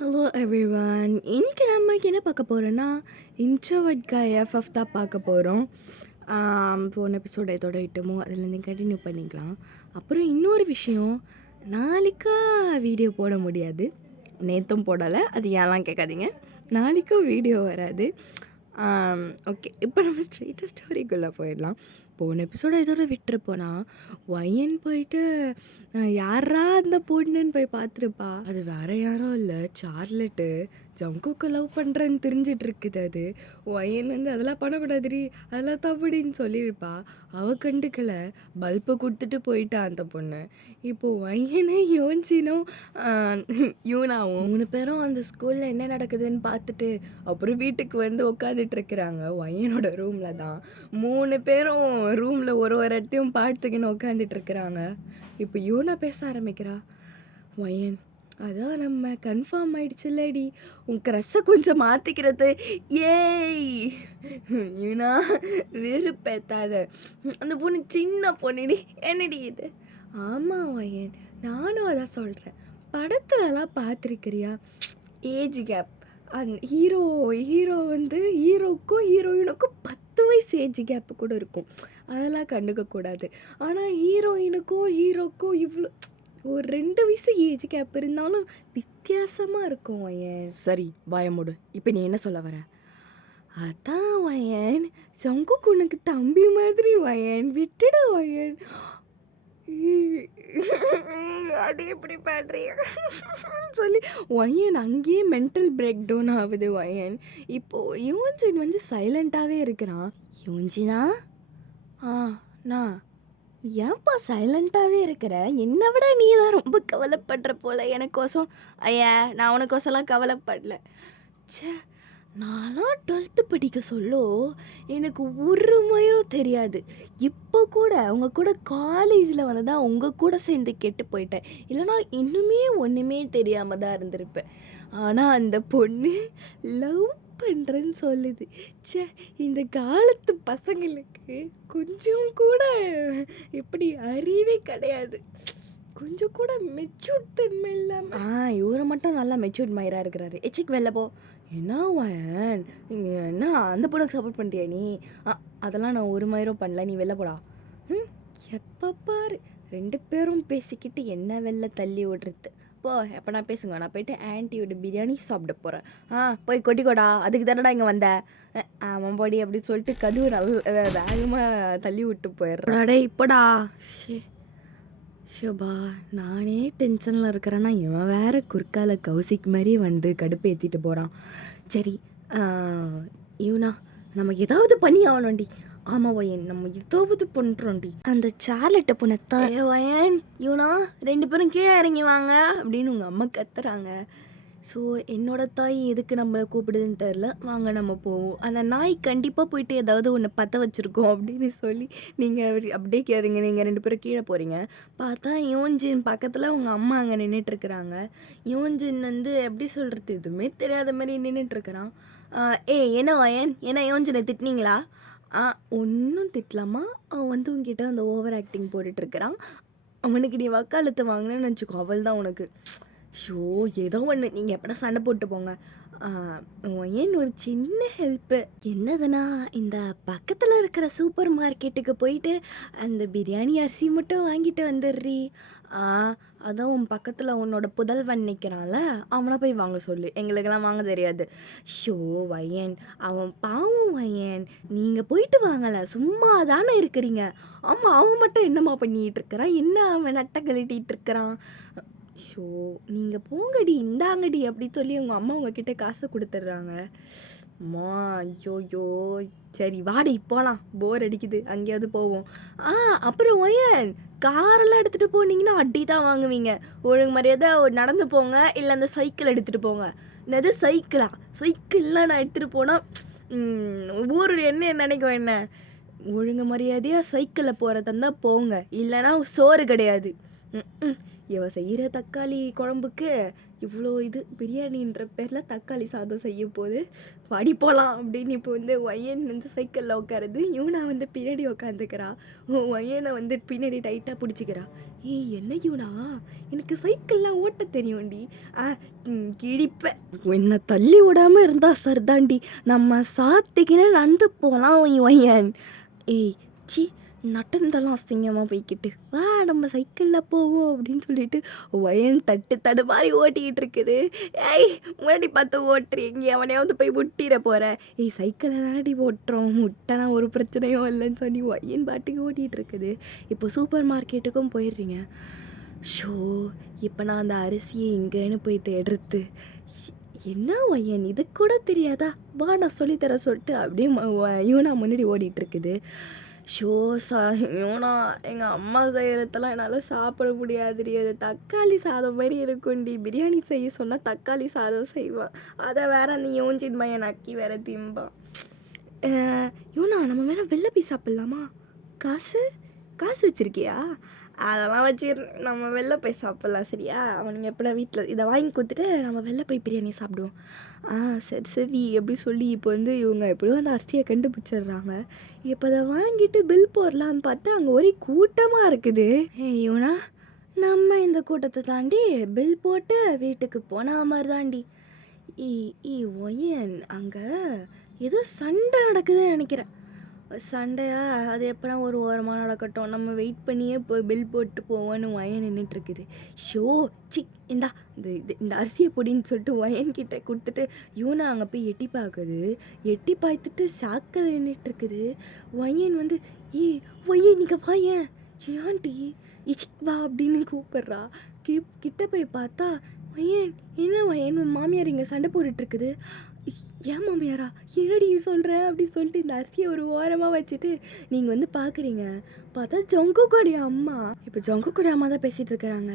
Hello everyone. இன்னைக்கு நமக்கு என்ன பார்க்க போகிறோன்னா, இன்ட்ரோவர்ட் காய் எஃப்எஃப் தான் பார்க்க போகிறோம். போன எபிசோட இதோட விட்டோமோ அதுலேருந்து கண்டினியூ பண்ணிக்கலாம். அப்புறம் இன்னொரு விஷயம், நாளைக்கா வீடியோ போட முடியாது. நேற்றும் போடலை, அது ஏன்லாம் கேட்காதீங்க. நாளைக்கும் வீடியோ வராது. ஓகே, இப்போ நம்ம ஸ்ட்ரெயிட்டாக ஸ்டோரிக்குள்ளே போயிடலாம். போன எபிசோட இதோட விட்டுருப்போனா, ஒயன் போயிட்டு யாரா அந்த பொண்ணுன்னு போய் பார்த்துருப்பா. அது வேற யாரும் இல்லை, சார்லெட்டு. ஜங்குக்கு லவ் பண்ணுறேன்னு தெரிஞ்சிட்டு இருக்குது. அது ஒயன் வந்து அதெல்லாம் பண்ணக்கூடாதுரி, அதெல்லாம் தப்புடின்னு சொல்லியிருப்பா. அவள் கண்டுக்கலை, பல்பை கொடுத்துட்டு போயிட்டா அந்த பொண்ணு. இப்போது ஒயனும் யோன்சினும் யூனாவும் 3 பேரும் அந்த ஸ்கூலில் என்ன நடக்குதுன்னு பார்த்துட்டு அப்புறம் வீட்டுக்கு வந்து உட்காந்துட்ருக்குறாங்க. ஒயனோட ரூமில் தான் 3 பேரும் ரூமில் ஒரு இடத்தையும் பார்த்துக்கின்னு உட்காந்துட்ருக்குறாங்க. இப்போ யூனா பேச ஆரம்பிக்கிறா. ஒயன், அதான் நம்ம கன்ஃபார்ம் ஆயிடுச்சுல்லடி, உன் க்ரஸ்ஸை கொஞ்சம் மாற்றிக்கிறது. ஏய் யூனா, வெறுப்பேத்தாத, அந்த பொண்ணு சின்ன பொண்ணுடி, என்னடி இது? ஆமாம் ஒயன், நானும் அதான் சொல்கிறேன். படத்துலலாம் பார்த்துருக்கிறியா, ஏஜ் கேப். அந்த ஹீரோ வந்து ஹீரோக்கும் ஹீரோயினுக்கும் 10 வயசு ஏஜ் கேப்பு கூட இருக்கும், அதெல்லாம் கண்டுக்கக்கூடாது. ஆனால் ஹீரோக்கும் இவ்வளோ ஒரு 2 வயசு ஏஜ் கேப் இருந்தாலும் வித்தியாசமாக இருக்கும் ஒயன். சரி பயமுடு, இப்போ நீ என்ன சொல்ல வர? அதான் ஒயன், ஜங்குக் உனக்கு தம்பி மாதிரி ஒயன், விட்டுடு ஒயன். அடி எப்படி பாடுறீங்க சொல்லி ஒயன் அங்கேயே மென்டல் பிரேக் டவுன் ஆகுது ஒயன். இப்போது யோன்ஜின் வந்து சைலண்ட்டாகவே இருக்கிறான். யோன்ஜினா, நான் ஏன்ப்பா சைலண்ட்டாகவே இருக்கிற? என்னை விட நீ தான் ரொம்ப கவலைப்படுற போல எனக்கோசம். ஐயா, நான் உனக்கோசம்லாம் கவலைப்படல. ச்சே, நான்லாம் 12th படிக்க சொல்லோ எனக்கு ஒரு மயிரும் தெரியாது. இப்போ கூட உங்கள் கூட காலேஜில் வந்து தான் உங்கள் கூட சேர்ந்து கெட்டு போயிட்டேன். இல்லைனா இன்னுமே ஒன்றுமே தெரியாமல் தான் இருந்திருப்பேன். ஆனால் அந்த பொண்ணு லவ் பண்ணுறேன்னு சொல்லுது. ச்சே, இந்த காலத்து பசங்களுக்கு கொஞ்சம் கூட எப்படி அறிவே கிடையாது, கொஞ்சம் கூட மெச்சூர்ட் தன்மை இல்லாமல். இவரை மட்டும் நல்லா மெச்சூர்ட் மயிராக இருக்கிறாரு. எச்சிக் வெளில போ. என்ன ஒயன், இங்கே என்ன அந்த பொண்ணுக்கு சப்போர்ட் பண்ணுறியா நீ? அதெல்லாம் நான் ஒரு மயிரும் பண்ணல, நீ வெளில போடா. எப்போ பாரு 2 பேரும் பேசிக்கிட்டு என்ன வெளில தள்ளி விடுறது. போ, எப்போ நான் பேசுங்க, நான் போயிட்டு ஆன்ட்டியோட பிரியாணி சாப்பிட போகிறேன். போய் கொட்டிக்கோடா, அதுக்கு தானடா இங்கே வந்தேன். ஆமாம் போடி அப்படின்னு சொல்லிட்டு கதவு நல்ல வேகமாக தள்ளி விட்டு போயிடுறாடே இப்போடா. ஷோபா, நானே டென்ஷனில் இருக்கிறேன்னா இவன் வேற குறுக்கால கௌசிக் மாதிரி வந்து கடுப்பு ஏற்றிட்டு போகிறான். சரி யூனா, நம்ம ஏதாவது பண்ணி ஆகணும்டி. ஆமாம் ஒயன், நம்ம ஏதாவது பண்ணுறோண்டி. அந்த சார்லெட்டை பொண்ணத்தான் ஒயன், யூனா 2 பேரும் கீழே இறங்கி வாங்க அப்படின்னு உங்கள் அம்மா கத்துறாங்க. ஸோ என்னோட தாய் எதுக்கு நம்மளை கூப்பிடுதுன்னு தெரில, வாங்க நம்ம போவோம். அந்த நாய் கண்டிப்பாக போயிட்டு ஏதாவது ஒன்று பற்ற வச்சுருக்கோம் அப்படின்னு சொல்லி நீங்கள் அப்படியே கேளுங்க. நீங்கள் 2 பேரும் கீழே போகிறீங்க. பார்த்தா யோன்ஜின் பக்கத்தில் உங்கள் அம்மா அங்கே நின்றுட்டுருக்குறாங்க. யோன்ஜின் வந்து எப்படி சொல்கிறது, எதுவுமே தெரியாத மாதிரி நின்றுட்டுருக்குறான். என்ன வயன், என்ன யோன்ஜினை திட்டினீங்களா? ஒன்றும் திட்டலாமா, அவன் வந்து உங்ககிட்ட அந்த ஓவர் ஆக்டிங் போட்டுட்ருக்கிறான். அவனுக்கு நீ வக்காலத்து வாங்கினேன்னு வச்சுக்கோ, அவள் தான் உனக்கு. ஷோ, ஏதோ ஒன்று, நீங்கள் எப்படா சண்டை போட்டு போங்க. ஏன் ஒரு சின்ன ஹெல்ப்பு என்னதுன்னா, இந்த பக்கத்தில் இருக்கிற சூப்பர் மார்க்கெட்டுக்கு போயிட்டு அந்த பிரியாணி அரிசி மட்டும் வாங்கிட்டு வந்துடுறீ. அதான் உன் பக்கத்தில் உன்னோட புதல்வன் நிற்கிறான்ல, அவனை போய் வாங்க சொல்லு, எங்களுக்கெல்லாம் வாங்க தெரியாது. ஷோ வயன், அவன் பாவம் வயன், நீங்கள் போயிட்டு வாங்கலை, சும்மா தானே இருக்கிறீங்க. ஆமாம், அவன் மட்டும் என்னம்மா பண்ணிகிட்டு இருக்கிறான், என்ன அவன் நட்டை கழட்டிகிட்டு இருக்கிறான். ஷோ, நீங்கள் போங்கடி, இந்தாங்கடி அப்படி சொல்லி உங்கள் அம்மா உங்ககிட்ட காசை கொடுத்துட்றாங்க. அம்மா ஐயோயோ, சரி வாடி போகலாம், போர் அடிக்குது, அங்கேயாவது போவோம். அப்புறம் ஒயன், காரெல்லாம் எடுத்துகிட்டு போனீங்கன்னா அடி தான் வாங்குவீங்க. ஒழுங்கு மரியாதை நடந்து போங்க, இல்லை அந்த சைக்கிள் எடுத்துகிட்டு போங்க. என்னது சைக்கிளா? சைக்கிள்லாம் நான் எடுத்துகிட்டு போனால் ஊர் என்ன நினைக்கும், என்ன ஒழுங்கு மரியாதையாக சைக்கிளில் போகிறதா போங்க, இல்லைனா சோறு கிடையாது. இவ செய்கிற தக்காளி குழம்புக்கு இவ்வளோ இது பிரியாணின்ற பேரில் தக்காளி சாதம் செய்ய போகுது, வாடி போகலாம் அப்படின்னு. இப்போ வந்து ஒய்யன் வந்து சைக்கிளில் உட்காருது, யூனா வந்து பின்னாடி உட்காந்துக்கிறா, ஒய்யனை வந்து பின்னாடி டைட்டாக பிடிச்சிக்கிறா. ஏய் என்ன யூனா, எனக்கு சைக்கிள்லாம் ஓட்ட தெரியும்டி. கிழிப்பேன், என்னை தள்ளி விடாமல் இருந்தா சரிதாண்டி, நம்ம சாத்திக்கின்னு நடந்து போகலாம் ஒய்யன். ஏய் சி, நடந்தெல்லாம் அசிங்கமாக போய்க்கிட்டு வா நம்ம சைக்கிளில் போவோம் அப்படின்னு சொல்லிட்டு ஒயன் தட்டு மாதிரி ஓட்டிக்கிட்டு இருக்குது. ஏய் முன்னாடி பார்த்து ஓட்டுறீங்க, எவனையாவது போய் முட்டிட போகிற. ஏய் சைக்கிளில் தானடி ஓட்டுறோம், முட்டனா ஒரு பிரச்சனையும் இல்லைன்னு சொல்லி ஒயன் பாட்டுக்கு ஓட்டிகிட்டு இருக்குது. இப்போ சூப்பர் மார்க்கெட்டுக்கும் போயிடுறீங்க. ஷோ, இப்போ நான் அந்த அரிசியை எங்கேன்னு போய் தேடுறது. என்ன ஒயன் இது கூட தெரியாதா, வா நான் சொல்லித்தர சொல்லிட்டு அப்படியே யூனா முன்னாடி ஓடிட்டுருக்குது. ஷோ யூனா, எங்கள் அம்மா செய்கிறதெல்லாம் என்னால் சாப்பிட முடியாதுடி, அது தக்காளி சாதம் மாதிரி இருக்கும்டி. பிரியாணி செய்ய சொன்னால் தக்காளி சாதம் செய்வான், அதை வேற அந்த யோஞ்சின் பையன் நக்கி வேற திம்பான். யூனா நம்ம வேணால் வெளில போய் சாப்பிட்லாமா? காசு வச்சுருக்கியா? அதெல்லாம் வச்சு நம்ம வெளில போய் சாப்பிட்லாம் சரியா? அவனுங்க எப்படா வீட்டில் இதை வாங்கி கொடுத்துட்டு நம்ம வெளில போய் பிரியாணி சாப்பிடுவோம். சரி அப்படி சொல்லி இப்போ வந்து இவங்க எப்படியும் அந்த அரிசியை கண்டுபிடிச்சிடுறாங்க. இப்போ அதை வாங்கிட்டு பில் போடலான்னு பார்த்தா அங்கே ஒரே கூட்டமாக இருக்குது. யூனா, நம்ம இந்த கூட்டத்தை தாண்டி பில் போட்டு வீட்டுக்கு போன மாதிரி தாண்டி. ஒயன் அங்கே ஏதோ சண்டை நடக்குதுன்னு நினைக்கிறேன். சண்டையா? அது எப்போனா ஒரு ஓரமாக நடக்கட்டும், நம்ம வெயிட் பண்ணியே போய் பில் போட்டு போவோன்னு ஒயன் நின்றுட்டுருக்குது. ஷோ சி, இந்த அரிசியை பொடின்னு சொல்லிட்டு ஒயன்கிட்ட கொடுத்துட்டு யூனா அங்கே போய் எட்டி பார்க்குது. எட்டி பார்த்துட்டு சாக்கில் நின்றுட்டுருக்குது. ஒயன் வந்து ஒய்யன் நீங்கள் வாயேன், ஏன்டி இச்சி வா அப்படின்னு கூப்பிட்றா. கிட்ட போய் பார்த்தா ஒயன், என்ன ஒயன் மாமியார் இங்கே சண்டை போட்டுட்ருக்குது. ஏன் மாமியாரா, என்னடி சொல்கிறேன் அப்படி சொல்லிட்டு இந்த அரிசியை ஒரு ஓரமாக வச்சுட்டு நீங்கள் வந்து பார்க்குறீங்க. பார்த்தா ஜங்குக்குடி அம்மா. இப்போ ஜங்குக்குடி அம்மா தான் பேசிகிட்டு இருக்கிறாங்க.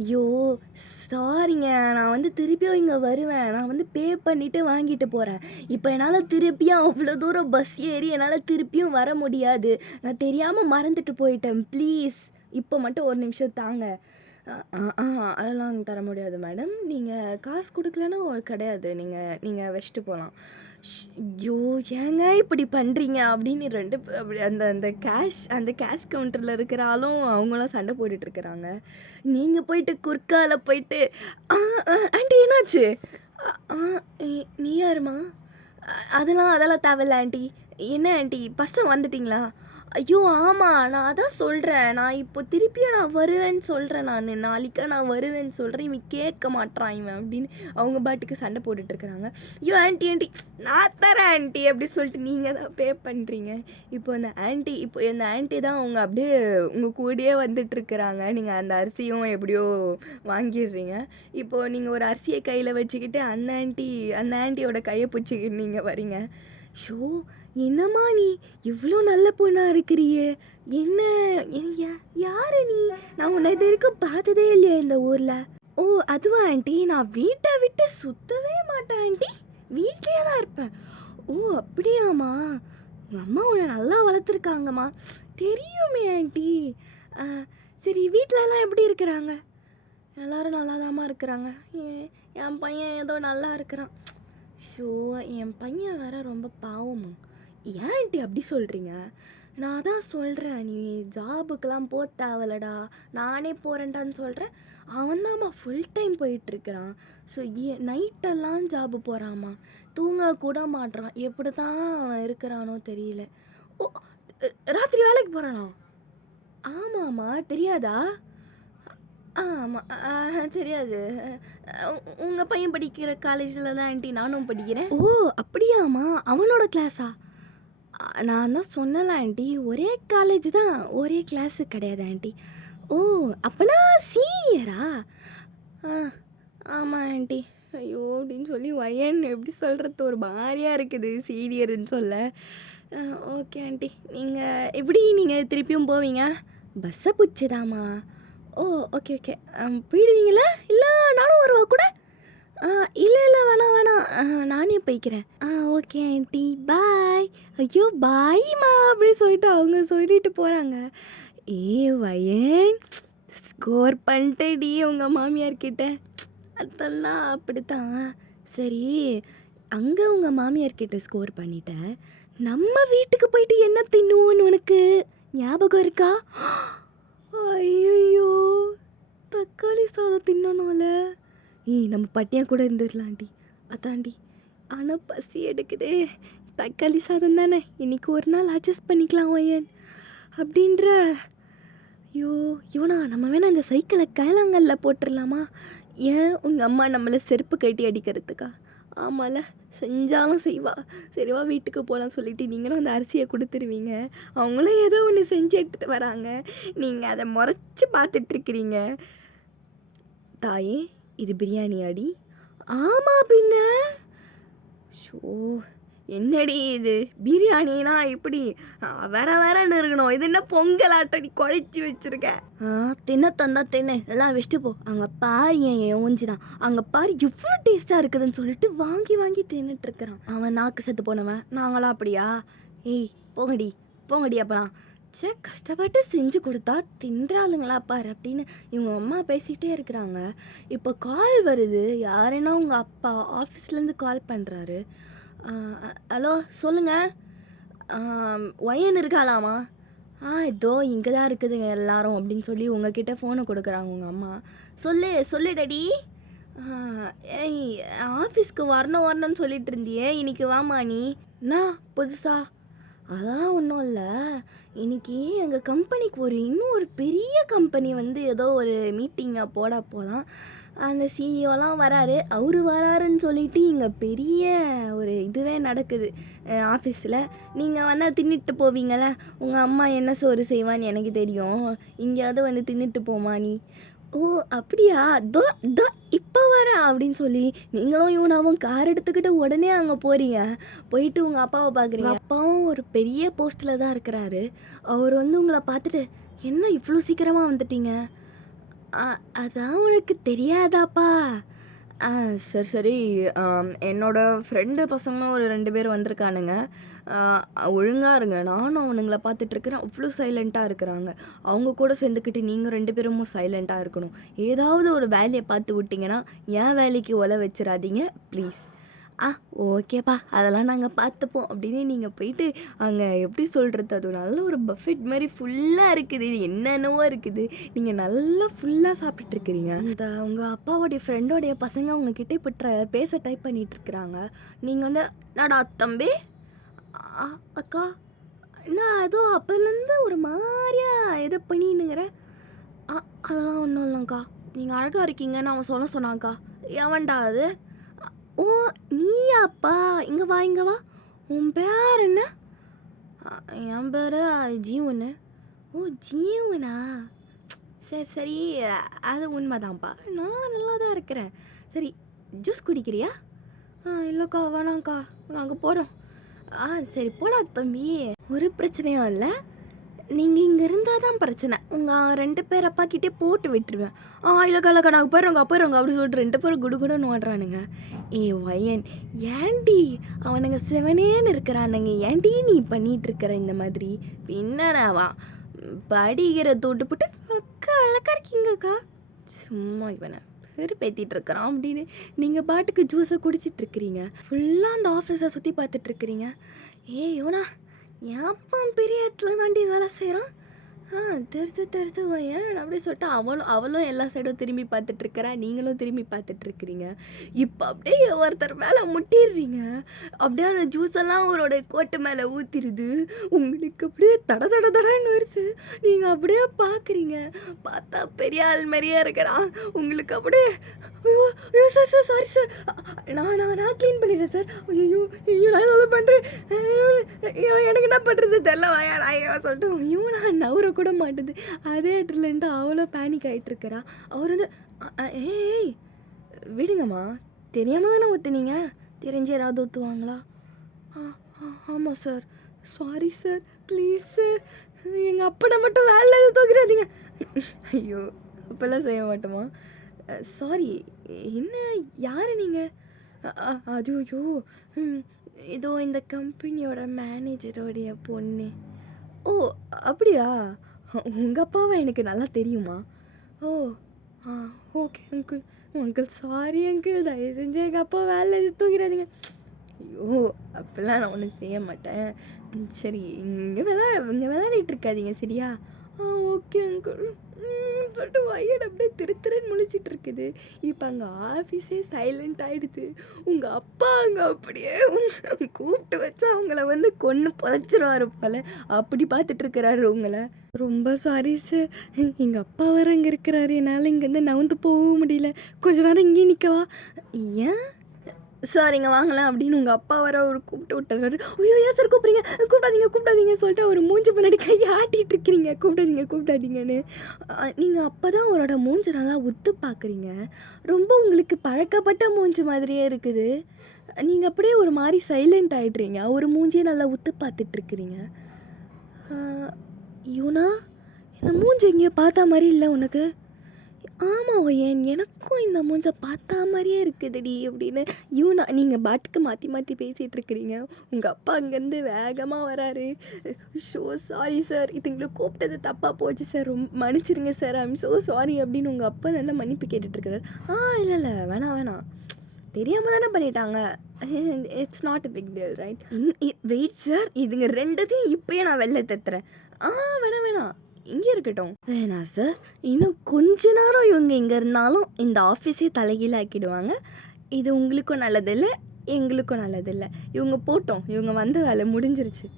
ஐயோ சாரிங்க, நான் வந்து திருப்பியும் இங்கே வருவேன், நான் வந்து பே பண்ணிவிட்டு வாங்கிட்டு போகிறேன். இப்போ என்னால் திருப்பியும் அவ்வளோ தூரம் பஸ் ஏறி என்னால் திருப்பியும் வர முடியாது, நான் தெரியாமல் மறந்துட்டு போயிட்டேன், ப்ளீஸ் இப்போ மட்டும் ஒரு நிமிஷம் தாங்க. அதெல்லாம் தர முடியாது மேடம், நீங்கள் காசு கொடுக்கலன்னா கிடையாது, நீங்கள் வச்சுட்டு போகலாம். ஐயோ ஏங்க இப்படி பண்ணுறீங்க அப்படின்னு ரெண்டு அப்படி அந்த கேஷ் கவுண்டரில் இருக்கிற ஆளும் அவங்களாம் சண்டை போட்டுட்ருக்குறாங்க. நீங்கள் போயிட்டு குறுக்கால போயிட்டு ஆண்டி என்னாச்சு? நீ யாருமா? அதெல்லாம் தேவையில்ல ஆண்டி. என்ன ஆண்டி பசங்க வந்துட்டிங்களா? ஐயோ ஆமாம், நான் அதான் சொல்கிறேன், நான் இப்போ திருப்பியும் நான் வருவேன்னு சொல்கிறேன், நாளைக்கா நான் வருவேன்னு சொல்கிறேன், இவன் கேட்க மாட்றான் இவன் அப்படின்னு அவங்க பாட்டுக்கு சண்டை போட்டுட்ருக்குறாங்க. ஐயோ ஆண்டி நான் தரேன் ஆண்டி அப்படி சொல்லிட்டு நீங்கள் தான் பே பண்ணுறீங்க. இப்போ அந்த ஆண்டி தான் அவங்க அப்படியே உங்கள் கூடயே வந்துட்டுருக்குறாங்க. நீங்கள் அந்த அரிசியும் எப்படியோ வாங்கிடுறீங்க. இப்போது நீங்கள் ஒரு அரிசியை கையில் வச்சுக்கிட்டு அந்த ஆண்டியோட கையை பிடிச்சிக்கிட்டு நீங்கள் வரீங்க. ஷோ என்னம்மா நீ இவ்வளோ நல்ல பொண்ணாக இருக்கிறியே, என்ன யாரு நீ? நான் உன்னை இது வரைக்கும் பார்த்ததே இல்லையா இந்த ஊரில்? ஓ அதுவா ஆண்டி, நான் வீட்டை விட்டு சுற்றவே மாட்டேன் ஆண்டி, வீட்டிலே தான் இருப்பேன். ஓ அப்படியாம்மா, உங்கள் அம்மா உன்னை நல்லா வளர்த்துருக்காங்கம்மா, தெரியுமே ஆண்டி. சரி வீட்டிலலாம் எப்படி இருக்கிறாங்க? எல்லோரும் நல்லாதாம்மா இருக்கிறாங்க. என் பையன் ஏதோ நல்லா இருக்கிறான். ஷோ என் பையன் வேற ரொம்ப பாவமா. ஏன் ஆண்டி அப்படி சொல்கிறீங்க? நான் தான் சொல்கிறேன், நீ ஜாபுக்கெலாம் போ தேவலடா, நானே போகிறேன்டான்னு சொல்கிறேன். அவன்தாம்மா ஃபுல் டைம் போயிட்டுருக்கிறான். ஸோ நைட்டெல்லாம் ஜாபு போகிறாம்மா, தூங்க கூட மாட்றான். எப்படி தான் அவன் இருக்கிறானோ தெரியல. ஓ ராத்திரி வேலைக்கு போகிறானா? ஆமாம்மா, தெரியாதா? ஆமாம் தெரியாது. உங்கள் பையன் படிக்கிற காலேஜில் தான் ஆண்டி நானும் படிக்கிறேன். ஓ அப்படியாம்மா, அவனோட கிளாஸா? நான் தான் சொன்னல ஆண்டி, ஒரே காலேஜ் தான், ஒரே கிளாஸு கிடையாது ஆண்டி. ஓ அப்போனா சீனியரா? ஆமாம் ஆண்டி. ஐயோ அப்படின்னு சொல்லி ஒயன் எப்படி சொல்கிறது, ஒரு மாதிரியாக இருக்குது சீனியர்னு சொல்ல. ஓகே ஆண்டி, நீங்கள் திருப்பியும் போவீங்க? பஸ்ஸை பிடிச்சிதாம்மா? ஓ ஓகே போயிடுவீங்களா? இல்லை நானும் வருவா கூட? இல்லை வேணாம் நானே போய்க்கிறேன். Okay aunty bye. ஐயோ பாய்மா அப்படி சொல்லிட்டு அவங்க சொல்லிட்டு போகிறாங்க. வயன் ஸ்கோர் பண்ணிட்டேடி உங்கள் மாமியார்கிட்ட. அதெல்லாம் அப்படித்தான். சரி, அங்கே உங்கள் மாமியார்கிட்ட ஸ்கோர் பண்ணிட்டேன். நம்ம வீட்டுக்கு போயிட்டு என்ன தின்னுவோன்னு உனக்கு ஞாபகம் இருக்கா? ஐயோ, தக்காளி சாதம் தின்னனால நம்ம பட்டியாக கூட இருந்துடலாண்டி. அதாண்டி, ஆனால் பசி எடுக்குதே. தக்காளி சாதம் தானே, இன்னைக்கு ஒரு நாள் அட்ஜஸ்ட் பண்ணிக்கலாம் ஒயன் அப்படின்ற. ஐயோ இவனா, நம்ம வேணா இந்த சைக்கிளை கைலாங்கல்ல போட்டுடலாமா? ஏன் உங்கள் அம்மா நம்மளை செருப்பு கட்டி அடிக்கிறதுக்கா? ஆமால, செஞ்சாலும் செய்வா. சரிவா வீட்டுக்கு போகலாம் சொல்லிட்டு நீங்களும் அந்த அரிசியை கொடுத்துருவீங்க. அவங்களும் ஏதோ ஒன்று செஞ்சு எடுத்துகிட்டு வராங்க, நீங்கள் அதை முறைச்சி பார்த்துட்ருக்கிறீங்க. தாயே, இது பிரியாணி அடி. ஆமாம் பின்ன. ஷோ, என்னடி இது பிரியாணினா இப்படி வேற வேறன்னு இருக்கணும்? இது என்ன பொங்கலாட்டடி குழைச்சி வச்சிருக்கேன்? தின்ன தந்தா தின்னு, எல்லாம் வச்சுட்டு போ. அங்கே பாரு என் ஊஞ்சிதான், அங்கே பாரு எவ்வளோ டேஸ்ட்டாக இருக்குதுன்னு சொல்லிட்டு வாங்கி வாங்கி தின்னுட்டு இருக்கிறான். அவன் நாக்கு செத்து போனவன், நாங்களாம் அப்படியா? ஏய் போங்கடி போங்கடி. அப்பலாம் சே, கஷ்டப்பட்டு செஞ்சு கொடுத்தா தின்றாளுங்களா பாரு அப்படின்னு இவங்க அம்மா பேசிகிட்டே இருக்கிறாங்க. இப்போ கால் வருது. யாருன்னா உங்கள் அப்பா ஆஃபீஸ்லேருந்து கால் பண்ணுறாரு. ஹலோ சொல்லுங்கள், ஒயன் இருக்காளாமா? இதோ இங்கே தான் இருக்குதுங்க எல்லாரும் அப்படின்னு சொல்லி உங்ககிட்ட ஃபோனை கொடுக்குறாங்க உங்கள் அம்மா. சொல்லு டடி. ஏய், ஆஃபீஸ்க்கு வரணும்னு சொல்லிட்டு இருந்தியே, இன்னைக்கு வாமா நீ. நான் புதுசா? அதெல்லாம் ஒன்றும் இல்லை, இன்னைக்கு எங்கள் கம்பெனிக்கு இன்னும் ஒரு பெரிய கம்பெனி வந்து ஏதோ ஒரு மீட்டிங்கை போகலாம். அந்த சிஇஓலாம் வராரு. அவர் வராருன்னு சொல்லிட்டு இங்கே பெரிய ஒரு இதுவே நடக்குது ஆஃபீஸில். நீங்கள் வந்தால் தின்னுட்டு போவீங்களே, உங்கள் அம்மா என்ன சோறு செய்வான்னு எனக்கு தெரியும். இங்கேயாவது வந்து தின்னுட்டு போமா நீ. ஓ அப்படியா, தோ இப்போ வரேன் அப்படின்னு சொல்லி நீங்களும் இவனாவும் கார் எடுத்துக்கிட்டு உடனே அங்கே போகிறீங்க. போயிட்டு உங்கள் அப்பாவை பார்க்குறீங்க. அப்பாவும் ஒரு பெரிய போஸ்ட்டில் தான் இருக்கிறாரு. அவர் வந்து உங்களை பார்த்துட்டு, என்ன இவ்வளோ சீக்கிரமாக வந்துட்டீங்க? அதான் உனக்கு தெரியாதாப்பா? சரி. என்னோடய ஃப்ரெண்டு பசங்களும் ஒரு 2 பேர் வந்திருக்கானுங்க. ஒழுங்காக இருங்க. நானும் அவனுங்களை பார்த்துட்ருக்கிறேன். அவ்வளோ சைலண்ட்டாக இருக்கிறாங்க. அவங்க கூட சேர்ந்துக்கிட்டு நீங்கள் 2 பேரும் சைலண்ட்டாக இருக்கணும். ஏதாவது ஒரு வேலையை பார்த்து விட்டிங்கன்னா என் வேலைக்கு ஒலை வச்சிடாதீங்க ப்ளீஸ். ஓகேப்பா, அதெல்லாம் நாங்கள் பார்த்துப்போம் அப்படின்னு நீங்கள் போயிட்டு அங்கே எப்படி சொல்கிறது, அது நல்ல ஒரு பஃபெட் மாதிரி ஃபுல்லாக இருக்குது, என்னென்னவோ இருக்குது. நீங்கள் நல்லா ஃபுல்லாக சாப்பிட்டுருக்கிறீங்க. அந்த உங்கள் அப்பாவோடைய ஃப்ரெண்டோடைய பசங்க உங்ககிட்ட இப்போ பேச டைப் பண்ணிகிட்ருக்குறாங்க. நீங்கள் வந்து என்னடா தம்பி, அக்கா என்ன ஏதோ அப்போலேருந்து ஒரு மாதிரியா எதை பண்ணின்னுங்கிற? அதெல்லாம் ஒன்றும் இல்லைங்க்கா, நீங்கள் அழகாக இருக்கீங்கன்னு அவன் சொன்னாங்க்கா. எவன்டா அது? ஓ நீயாப்பா, இங்கே வா. உன் பேர் என்ன? என் பேர் ஜீவனு. ஓ ஜீவனா, சரி, அது உண்மைதான்ப்பா. நான் நல்லா தான் இருக்கிறேன். சரி, ஜூஸ் குடிக்கிறியா? இல்லைக்கா வேணாங்க்கா, நாங்கள் போகிறோம். சரி போடா தம்பி, ஒரு பிரச்சனையும் இல்லை. நீங்கள் இங்கே இருந்தால் தான் பிரச்சனை. உங்கள் 2 பேர் அப்பாக்கிட்டே போட்டு விட்டுருவேன். இல்லைக்கா நாங்கள் போயிடுறோங்க அப்படின்னு சொல்லிட்டு 2 பேரும் குடுகுடுன்னு ஓடுறானுங்க. வயன், ஏன்டி அவனுங்க செவனேன்னு இருக்கிறானுங்க, ஏன்டி நீ பண்ணிகிட்ருக்கிற இந்த மாதிரி? பின்னவா படிக்கிற தோட்டு போட்டு அக்கா அழகா இருக்கீங்கக்கா, சும்மா இவனை வெறுப்பேற்றிட்டு இருக்கிறான் அப்படின்னு நீங்கள் பாட்டுக்கு ஜூஸை குடிச்சிட்ருக்கிறீங்க. ஃபுல்லாக அந்த ஆஃபீஸை சுற்றி பார்த்துட்ருக்கிறீங்க. யோனா, ஏப்பா பெரிய இடத்துல தாண்டி வேலை செய்கிறான். தெரிஞ்சு ஏன் அப்படி சொல்லிட்டு அவளும் எல்லா சைடும் திரும்பி பார்த்துட்ருக்கிறா, நீங்களும் திரும்பி பார்த்துட்ருக்கிறீங்க. இப்போ அப்படியே ஒருத்தர் மேலே முட்டிடுறீங்க. அப்படியே அந்த ஜூஸ் எல்லாம் அவரோட கோட்டு மேலே ஊற்றிடுது. உங்களுக்கு அப்படியே தடன்னு வருது. நீங்கள் அப்படியே பார்க்குறீங்க. பார்த்தா பெரிய ஆள் மாதிரியே இருக்கிறான். உங்களுக்கு அப்படியே ஐயோ சார் சாரி சார், நான் க்ளீன் பண்ணிடுறேன் சார். ஐயோ நான் ஏதாவது பண்ணுறேன், எனக்கு என்ன பண்ணுறது தெரியல வாயாடா சொல்லிட்டு நான் நவர கூட மாட்டுது. அதே இடத்துலேருந்து அவ்வளோ பேனிக் ஆகிட்டுருக்கிறா. அவர் வந்து ஏய் விடுங்கம்மா, தெரியாமல் தானே ஊற்றுனீங்க, தெரிஞ்சு யாராவது ஊற்றுவாங்களா? ஆமாம் sir, sorry sir, please sir, எங்கள் அப்பனை மட்டும் வேலை தூக்குறாதீங்க. ஐயோ அப்போல்லாம் செய்ய மாட்டோமா? சாரி, என்ன யார் நீங்கள்? ஐயோ இதோ இந்த கம்பெனியோட மேனேஜரோடைய பொண்ணு. ஓ அப்படியா, உங்கள் அப்பாவை எனக்கு நல்லா தெரியுமா? Oh okay uncle, uncle sorry uncle, தயவு செஞ்சு எங்கள் அப்பா வேலை தூக்கிடாதீங்க. ஐயோ அப்படிலாம் நான் ஒன்றும் செய்ய மாட்டேன். சரி இங்கே விளையாடிட்டு இருக்காதீங்க சரியா? ஓகே அங்கிள் சொல்லிட்டு வயடு அப்படியே திருன்னு முழிச்சிட்டு இருக்குது. இப்போ அங்கே ஆஃபீஸே சைலண்ட் ஆகிடுது. உங்கள் அப்பா அங்கே அப்படியே கூப்பிட்டு வச்சு அவங்கள வந்து கொன்று புதைச்சிருவாரு போல், அப்படி பார்த்துட்டு இருக்கிறாரு உங்களை. ரொம்ப சாரி சார், எங்கள் அப்பா வேறு அங்கே இருக்கிறாரு, என்னால் இங்கேருந்து நவுந்து போக முடியல, கொஞ்ச நேரம் இங்கேயே நிற்கவா? ஏன் சார் இங்கே வாங்கலாம் அப்படின்னு உங்கள் அப்பா வர அவர் கூப்பிட்டு விட்டுறாரு. ஐயோ ஏன் சார் கூப்பிட்றீங்க, கூப்பிடாதீங்க சொல்லிட்டு அவர் மூஞ்சி பின்னாடி கையை ஆட்டிகிட்டு இருக்கிறீங்க, கூப்பிடாதீங்கன்னு. நீங்கள் அப்போ தான் அவரோட மூஞ்சி நல்லா உத்து பார்க்குறீங்க. ரொம்ப உங்களுக்கு பழக்கப்பட்ட மூஞ்சி மாதிரியே இருக்குது. நீங்கள் அப்படியே ஒரு மாதிரி சைலண்ட் ஆகிடுறீங்க, ஒரு மூஞ்சியே நல்லா உத்து பார்த்துட்ருக்குறீங்க. யூனா, இந்த மூஞ்சி எங்கேயோ பார்த்தா மாதிரி இல்லை உனக்கு? ஆமாம் எனக்கும் இந்த மூஞ்சை பார்த்தா மாதிரியே இருக்குதுடி அப்படின்னு. யூனா நீங்கள் பாட்டுக்கு மாற்றி பேசிகிட்டு இருக்கிறீங்க. உங்கள் அப்பா அங்கேருந்து வேகமாக வராரு. ஷோ சாரி சார், இதுங்களை கூப்பிட்டது தப்பாக போச்சு சார், ரொம்ப மன்னிச்சிருங்க சார், ஐம் ஸோ சாரி அப்படின்னு உங்கள் அப்பா நல்லா மன்னிப்பு கேட்டுட்ருக்கிறார். இல்லை வேணாம், தெரியாமல் தானே பண்ணிட்டாங்க, it's not a big deal right? Wait sir, இதுங்க ரெண்டுத்தையும் இப்போயே நான் வெளில தத்துறேன். வேணாம் இங்கே இருக்கட்டும். வேணாம் சார், இன்னும் கொஞ்ச நேரம் இவங்க இங்கே இருந்தாலும் இந்த ஆஃபீஸே தலைகீழ ஆக்கிடுவாங்க. இது உங்களுக்கும் நல்லதில்லை, எங்களுக்கும் நல்லதில்லை. இவங்க போட்டோம், இவங்க வந்த வேலை முடிஞ்சிருச்சு.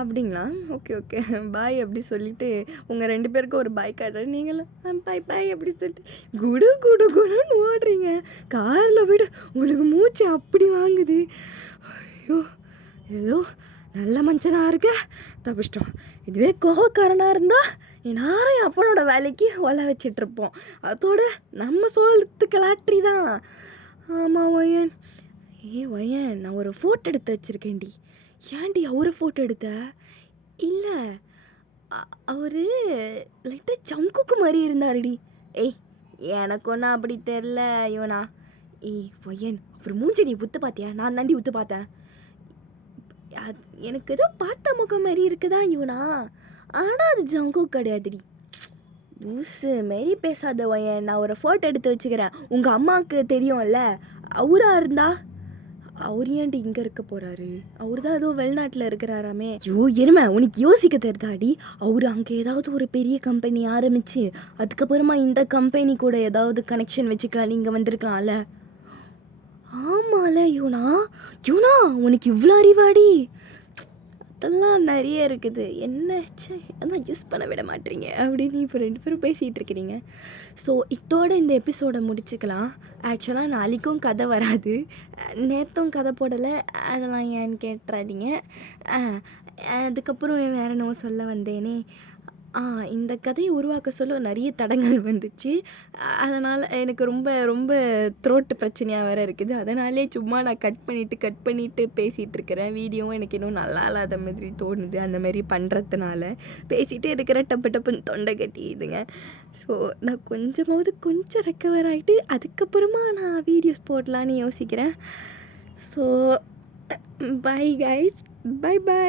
அப்படிங்களா? ஓகே பாய் அப்படி சொல்லிவிட்டு உங்கள் 2 பேருக்கும் ஒரு பாய் காட்டுறேன். நீங்களும் பாய் அப்படி சொல்லிட்டு குடுன்னு ஓடுறீங்க. காரில் விட உங்களுக்கு மூச்சு அப்படி வாங்குது. ஐயோ ஏதோ நல்ல மனுஷனாக இருக்க தப்பிச்சிட்டோம். இதுவே கோவக்காரனாக இருந்தால் எல்லாரும் அப்பனோட வேலைக்கு ஒலை வச்சிட்ருப்போம். அதோட நம்ம சோளத்துக்கு லாட்ரி தான். ஆமாம் ஒயன், ஒயன் நான் ஒரு ஃபோட்டோ எடுத்து வச்சுருக்கேன்டி. ஏன்டி அவரை ஃபோட்டோ எடுத்த? இல்லை அவர் லைட்டாக ஜங்குக்கு மாதிரி இருந்தாருடி. எனக்கு ஒன்றும் அப்படி தெரில யோனா. ஒயன் அவர் மூஞ்சி நீ உத்து பார்த்தியா? நான் தாண்டி உத்து பார்த்தேன். எனக்கு ஏதோ பார்த்த முகம் மாதிரி இருக்குதா யூனா, ஆனால் அது ஜங்கோ கிடையாதுடி. லூஸு மாரி பேசாத வயன். நான் ஒரு ஃபோட்டோ எடுத்து வச்சுக்கிறேன். உங்கள் அம்மாவுக்கு தெரியும்ல, அவராக இருந்தா அவர் ஏன்ட்டு இங்கே இருக்க போகிறாரு? அவர் தான் ஏதோ வெளிநாட்டில் இருக்கிறாராமே. எருமை உனக்கு யோசிக்க தெரிதாடி? அவர் அங்கே ஏதாவது ஒரு பெரிய கம்பெனி ஆரம்பித்து அதுக்கப்புறமா இந்த கம்பெனி கூட ஏதாவது கனெக்ஷன் வச்சுக்கலாம், நீங்கள் வந்திருக்கலாம்ல. ஆமால யூனா உனக்கு இவ்வளோ அறிவாடி? அதெல்லாம் நிறைய இருக்குது. அதான் யூஸ் பண்ண விட மாட்டீங்க அப்படின்னு இப்போ 2 பேரும் பேசிகிட்டு இருக்கிறீங்க. ஸோ இதோட இந்த எபிசோடை முடிச்சுக்கலாம். ஆக்சுவலாக நாளைக்கும் கதை வராது, நேற்றும் கதை போடலை, அதெல்லாம் ஏன்னு கேட்டுறாதீங்க. அதுக்கப்புறம் வேறு என்னவோ சொல்ல வந்தேனே. இந்த கதையை உருவாக்க சொல்ல நிறைய தடங்கள் வந்துச்சு. அதனால் எனக்கு ரொம்ப த்ரோட்டு பிரச்சனையாக வேறு இருக்குது. அதனாலே சும்மா நான் கட் பண்ணிவிட்டு பேசிகிட்டு இருக்கிறேன். வீடியோவும் எனக்கு இன்னும் நல்லா இல்லாத மாதிரி தோணுது. அந்த மாதிரி பண்ணுறதுனால பேசிகிட்டே இருக்கிற டப்புன்னு தொண்டை கட்டிடுதுங்க. ஸோ நான் கொஞ்சம் ரெக்கவர் ஆகிட்டு அதுக்கப்புறமா நான் வீடியோஸ் போடலான்னு யோசிக்கிறேன். So bye guys, by.